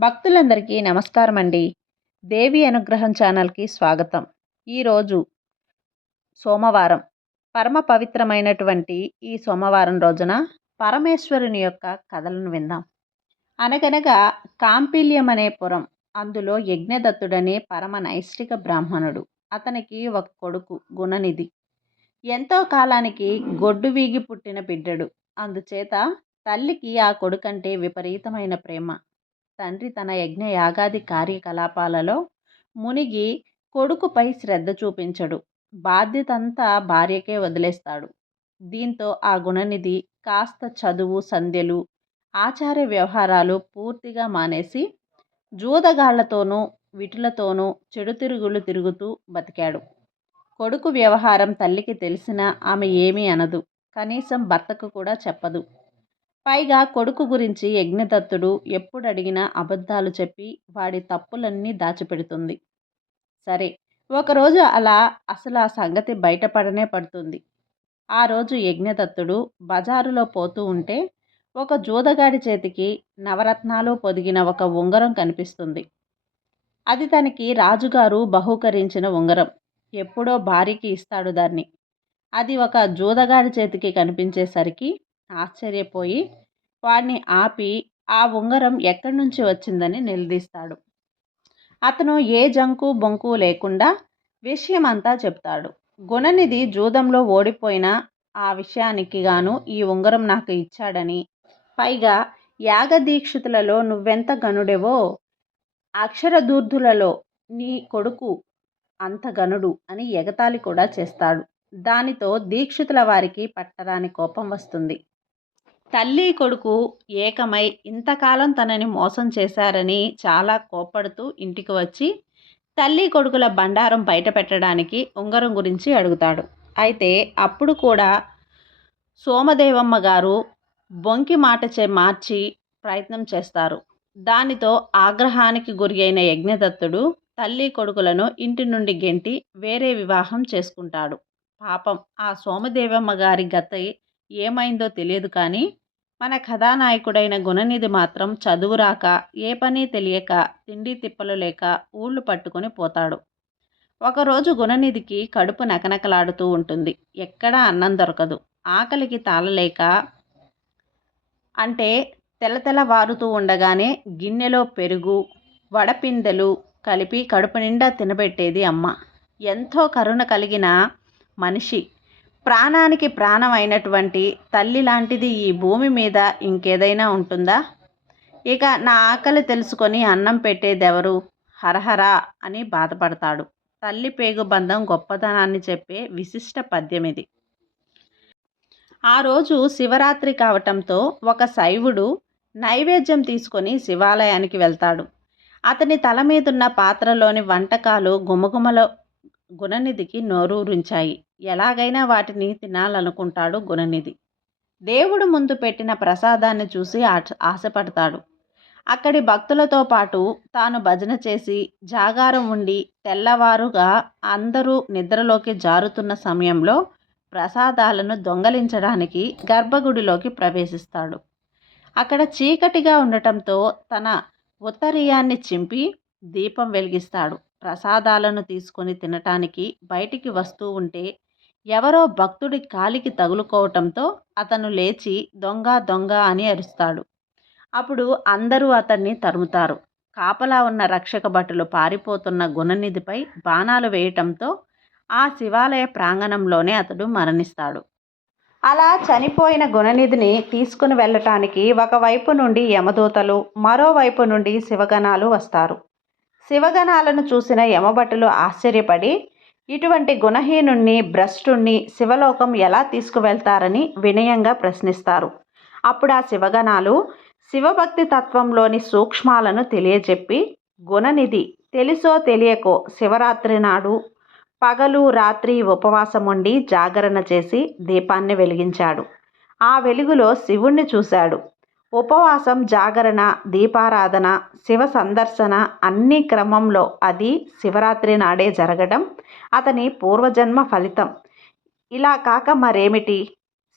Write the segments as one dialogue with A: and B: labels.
A: భక్తులందరికీ నమస్కారం అండి దేవి అనుగ్రహం ఛానల్కి స్వాగతం. ఈరోజు సోమవారం. పరమ పవిత్రమైనటువంటి ఈ సోమవారం రోజున పరమేశ్వరుని యొక్క కథలను విందాం. అనగనగా కాంపిల్యం అనే పురం అందులో యజ్ఞదత్తుడనే పరమ నైష్టిక బ్రాహ్మణుడు. అతనికి ఒక కొడుకు గుణనిధి. ఎంతో కాలానికి గొడ్డు వీగి పుట్టిన బిడ్డడు. అందుచేత తల్లికి ఆ కొడుకంటే విపరీతమైన ప్రేమ. తండ్రి తన యజ్ఞ యాగాది కార్యకలాపాలలో మునిగి కొడుకుపై శ్రద్ధ చూపించడు. బాధ్యతంతా భార్యకే వదిలేస్తాడు. దీంతో ఆ గుణనిధి కాస్త చదువు సంధ్యలు ఆచార వ్యవహారాలు పూర్తిగా మానేసి జూదగాళ్ళతోనూ విటులతోనూ చెడు తిరుగులు తిరుగుతూ బతికాడు. కొడుకు వ్యవహారం తల్లికి తెలిసినా ఆమె ఏమీ అనదు. కనీసం భర్తకు కూడా చెప్పదు. పైగా కొడుకు గురించి యజ్ఞదత్తుడు ఎప్పుడు అడిగినా అబద్ధాలు చెప్పి వాడి తప్పులన్నీ దాచిపెడుతుంది. సరే ఒకరోజు అలా అసలు ఆ సంగతి బయటపడనే పడుతుంది. ఆ రోజు యజ్ఞదత్తుడు బజారులో పోతూ ఉంటే ఒక జూదగాడి చేతికి నవరత్నాలు పొదిగిన ఒక ఉంగరం కనిపిస్తుంది. అది తనకి రాజుగారు బహూకరించిన ఉంగరం. ఎప్పుడో భార్యకి ఇస్తాడు దాన్ని. అది ఒక జూదగాడి చేతికి కనిపించేసరికి ఆశ్చర్యపోయి వాడిని ఆపి ఆ ఉంగరం ఎక్కడి నుంచి వచ్చిందని నిలదీస్తాడు. అతను ఏ జంకు బొంకు లేకుండా విషయమంతా చెప్తాడు. గుణనిధి జూదంలో ఓడిపోయిన ఆ విషయానికి గాను ఈ ఉంగరం నాకు ఇచ్చాడని. పైగా యాగదీక్షితులలో నువ్వెంత గనుడెవో అక్షరదూర్ధులలో నీ కొడుకు అంత గనుడు అని ఎగతాళి కూడా చేస్తాడు. దానితో దీక్షితుల వారికి పట్టరాని కోపం వస్తుంది. తల్లి కొడుకు ఏకమై ఇంతకాలం తనని మోసం చేశారని చాలా కోప్పడుతూ ఇంటికి వచ్చి తల్లి కొడుకుల బండారం బయట పెట్టడానికి ఉంగరం గురించి అడుగుతాడు. అయితే అప్పుడు కూడా సోమదేవమ్మ గారు బొంకి మాట చే మార్చి ప్రయత్నం చేస్తారు. దానితో ఆగ్రహానికి గురి అయిన యజ్ఞదత్తుడు తల్లి కొడుకులను ఇంటి నుండి గెంటి వేరే వివాహం చేసుకుంటాడు. పాపం ఆ సోమదేవమ్మ గారి గత ఏమైందో తెలియదు కానీ మన కథానాయకుడైన గుణనిధి మాత్రం చదువు రాక ఏ పని తెలియక తిండి తిప్పలు లేక ఊళ్ళు పట్టుకొని పోతాడు. ఒకరోజు గుణనిధికి కడుపు నకనకలాడుతూ ఉంటుంది. ఎక్కడా అన్నం దొరకదు. ఆకలికి తాళలేక అంటే తెలతెల వారుతూ ఉండగానే గిన్నెలో పెరుగు వడపిందెలు కలిపి కడుపు నిండా తినబెట్టేది అమ్మ. ఎంతో కరుణ కలిగిన మనిషి. ప్రాణానికి ప్రాణం అయినటువంటి తల్లి లాంటిది ఈ భూమి మీద ఇంకేదైనా ఉంటుందా? ఇక నా ఆకలి తెలుసుకొని అన్నం పెట్టేదెవరు? హరహరా అని బాధపడతాడు. తల్లి పేగు బంధం గొప్పతనాన్ని చెప్పే విశిష్ట పద్యం ఇది. ఆ రోజు శివరాత్రి కావటంతో ఒక శైవుడు నైవేద్యం తీసుకొని శివాలయానికి వెళ్తాడు. అతని తల మీదున్న పాత్రలోని వంటకాలు గుమగుమలో గుణనిధికి నోరూరించాయి. ఎలాగైనా వాటిని తినాలనుకుంటాడు గుణనిధి. దేవుడు ముందు పెట్టిన ప్రసాదాన్ని చూసి ఆశపడతాడు. అక్కడి భక్తులతో పాటు తాను భజన చేసి జాగారం ఉండి తెల్లవారుగా అందరూ నిద్రలోకి జారుతున్న సమయంలో ప్రసాదాలను దొంగలించడానికి గర్భగుడిలోకి ప్రవేశిస్తాడు. అక్కడ చీకటిగా ఉండటంతో తన ఉత్తరీయాన్ని చింపి దీపం వెలిగిస్తాడు. ప్రసాదాలను తీసుకొని తినటానికి బయటికి వస్తూ ఉంటే ఎవరో భక్తుడి కాలికి తగులుకోవటంతో అతను లేచి దొంగ దొంగ అని అరుస్తాడు. అప్పుడు అందరూ అతన్ని తరుముతారు. కాపలా ఉన్న రక్షక భటులు పారిపోతున్న గుణనిధిపై బాణాలు వేయటంతో ఆ శివాలయ ప్రాంగణంలోనే అతడు మరణిస్తాడు. అలా చనిపోయిన గుణనిధిని తీసుకుని వెళ్ళటానికి ఒకవైపు నుండి యమదూతలు మరోవైపు నుండి శివగణాలు వస్తారు. శివగణాలను చూసిన యమభటులు ఆశ్చర్యపడి ఇటువంటి గుణహీనుణ్ణి భ్రష్టుణ్ణి శివలోకం ఎలా తీసుకువెళ్తారని వినయంగా ప్రశ్నిస్తారు. అప్పుడు ఆ శివగణాలు శివభక్తి తత్వంలోని సూక్ష్మాలను తెలియజెప్పి గుణనిధి తెలిసో తెలియకో శివరాత్రి నాడు పగలు రాత్రి ఉపవాసం ఉండి జాగరణ చేసి దీపాన్ని వెలిగించాడు. ఆ వెలుగులో శివుణ్ణి చూశాడు. ఉపవాసం జాగరణ దీపారాధన శివ సందర్శన అన్ని క్రమంలో అది శివరాత్రి నాడే జరగడం అతని పూర్వజన్మ ఫలితం. ఇలా కాక మరేమిటి?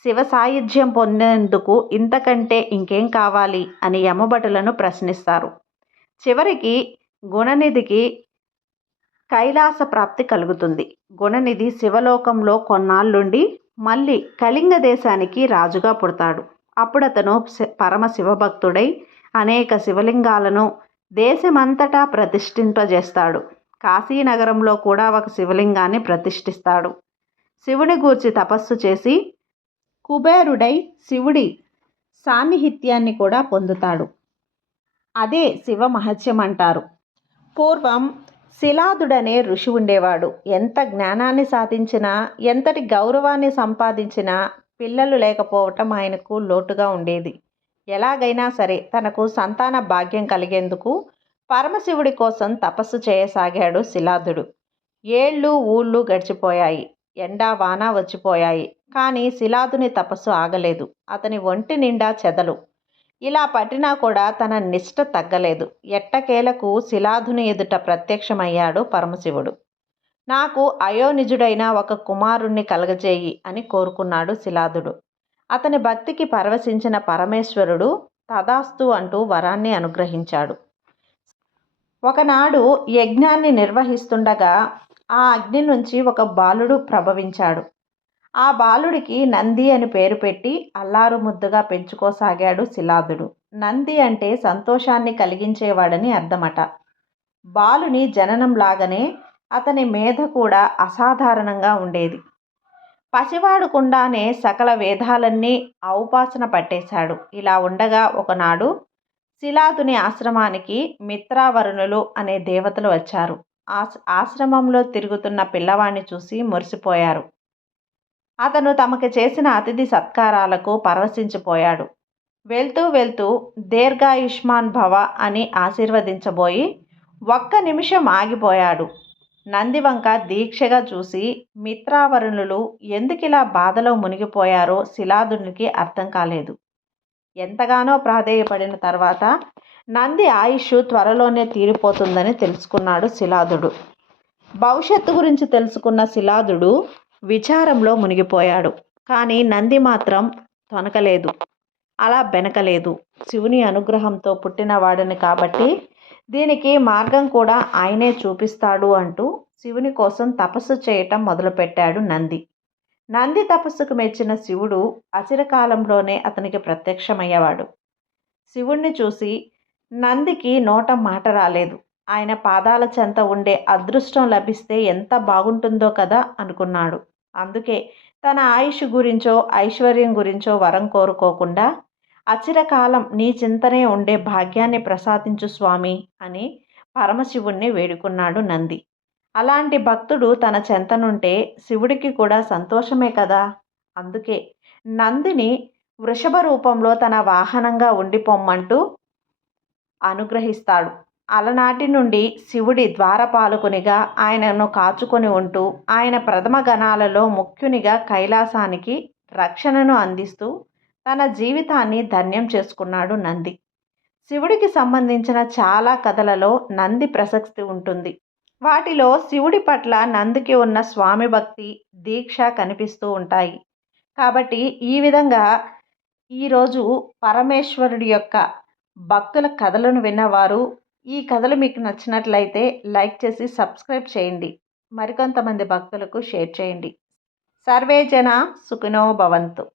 A: శివ సాయుధ్యం పొందేందుకు ఇంతకంటే ఇంకేం కావాలి అని యమభటులను ప్రశ్నిస్తారు. చివరికి గుణనిధికి కైలాస ప్రాప్తి కలుగుతుంది. గుణనిధి శివలోకంలో కొన్నాళ్ళుండి మళ్ళీ కళింగ దేశానికి రాజుగా పుడతాడు. అప్పుడు అతను పరమ శివభక్తుడై అనేక శివలింగాలను దేశమంతటా ప్రతిష్ఠింపజేస్తాడు. కాశీనగరంలో కూడా ఒక శివలింగాన్ని ప్రతిష్ఠిస్తాడు. శివుని గూర్చి తపస్సు చేసి కుబేరుడై శివుడి సాన్నిహిత్యాన్ని కూడా పొందుతాడు. అదే శివ మహత్యం అంటారు పూర్వం శిలాదుడనే ఋషి ఉండేవాడు. ఎంత జ్ఞానాన్ని సాధించినా ఎంతటి గౌరవాన్ని సంపాదించినా పిల్లలు లేకపోవటం ఆయనకు లోటుగా ఉండేది. ఎలాగైనా సరే తనకు సంతాన భాగ్యం కలిగేందుకు పరమశివుడి కోసం తపస్సు చేయసాగాడు శిలాదుడు ఏళ్ళు ఊళ్ళు గడిచిపోయాయి. ఎండా వాన వచ్చిపోయాయి. కానీ శిలాదుని తపస్సు ఆగలేదు. అతని ఒంటి నిండా చెదలు. ఇలా పట్టినా కూడా తన నిష్ట తగ్గలేదు. ఎట్టకేలకు శిలాధుని ఎదుట ప్రత్యక్షమయ్యాడు పరమశివుడు. నాకు అయోనిజుడైన ఒక కుమారుణ్ణి కలగజేయి అని కోరుకున్నాడు శిలాదుడు. అతని భక్తికి పరవశించిన పరమేశ్వరుడు తదాస్తు అంటూ వరాన్ని అనుగ్రహించాడు. ఒకనాడు యజ్ఞాన్ని నిర్వహిస్తుండగా ఆ అగ్ని నుంచి ఒక బాలుడు ప్రభవించాడు. ఆ బాలుడికి నంది అని పేరు పెట్టి అల్లారు ముద్దుగా పెంచుకోసాగాడు శిలాదుడు. నంది అంటే సంతోషాన్ని కలిగించేవాడని అర్థమట. బాలుని జననంలాగానే అతని మేధ కూడా అసాధారణంగా ఉండేది. పసివాడుకుండానే సకల వేదాలన్నీ ఔపాసన పట్టేశాడు. ఇలా ఉండగా ఒకనాడు శిలాదుని ఆశ్రమానికి మిత్రావరుణులు అనే దేవతలు వచ్చారు. ఆశ్రమంలో తిరుగుతున్న పిల్లవాణ్ణి చూసి మురిసిపోయారు. అతను తమకు చేసిన అతిథి సత్కారాలకు పరవశించిపోయాడు. వెళ్తూ వెళ్తూ దీర్ఘాయుష్మాన్ భవ అని ఆశీర్వదించబోయి ఒక్క నిమిషం ఆగిపోయాడు. నందివంక దీక్షగా చూసి మిత్రావరుణులు ఎందుకిలా బాధలో మునిగిపోయారో శిలాదునికి అర్థం కాలేదు. ఎంతగానో ప్రాధేయపడిన తర్వాత నంది ఆయుష్ త్వరలోనే తీరిపోతుందని తెలుసుకున్నాడు శిలాదుడు. భవిష్యత్తు గురించి తెలుసుకున్న శిలాదుడు విచారంలో మునిగిపోయాడు. కానీ నంది మాత్రం తొనకలేదు. అలా బెనకలేదు. శివుని అనుగ్రహంతో పుట్టినవాడిని కాబట్టి దీనికి మార్గం కూడా ఆయనే చూపిస్తాడు అంటూ శివుని కోసం తపస్సు చేయటం మొదలుపెట్టాడు నంది. నంది తపస్సుకు మెచ్చిన శివుడు అచిరకాలంలోనే అతనికి ప్రత్యక్షమయ్యేవాడు. శివుణ్ణి చూసి నందికి నోట మాట రాలేదు. ఆయన పాదాల చెంత ఉండే అదృష్టం లభిస్తే ఎంత బాగుంటుందో కదా అనుకున్నాడు. అందుకే తన ఆయుష్ గురించో ఐశ్వర్యం గురించో వరం కోరుకోకుండా అచిరకాలం నీ చింతనే ఉండే భాగ్యాన్ని ప్రసాదించు స్వామి అని పరమశివుణ్ణి వేడుకున్నాడు నంది. అలాంటి భక్తుడు తన చెంతనుంటే శివుడికి కూడా సంతోషమే కదా? అందుకే నందిని వృషభ రూపంలో తన వాహనంగా ఉండిపోమ్మంటూ అనుగ్రహిస్తాడు. అలనాటి నుండి శివుడి ద్వారపాలకునిగా ఆయనను కాచుకొని ఉంటూ ఆయన ప్రథమ గణాలలో ముఖ్యునిగా కైలాసానికి రక్షణను అందిస్తూ తన జీవితాన్ని ధన్యం చేసుకున్నాడు నంది. శివుడికి సంబంధించిన చాలా కథలలో నంది ప్రసక్తి ఉంటుంది. వాటిలో శివుడి పట్ల నందికి ఉన్న స్వామి భక్తి దీక్ష కనిపిస్తూ ఉంటాయి. కాబట్టి ఈ విధంగా ఈరోజు పరమేశ్వరుడి యొక్క భక్తుల కథలను విన్నవారు ఈ కథలు మీకు నచ్చినట్లయితే లైక్ చేసి సబ్స్క్రైబ్ చేయండి. మరికొంతమంది భక్తులకు షేర్ చేయండి. సర్వే జన సుఖినో భవంతు.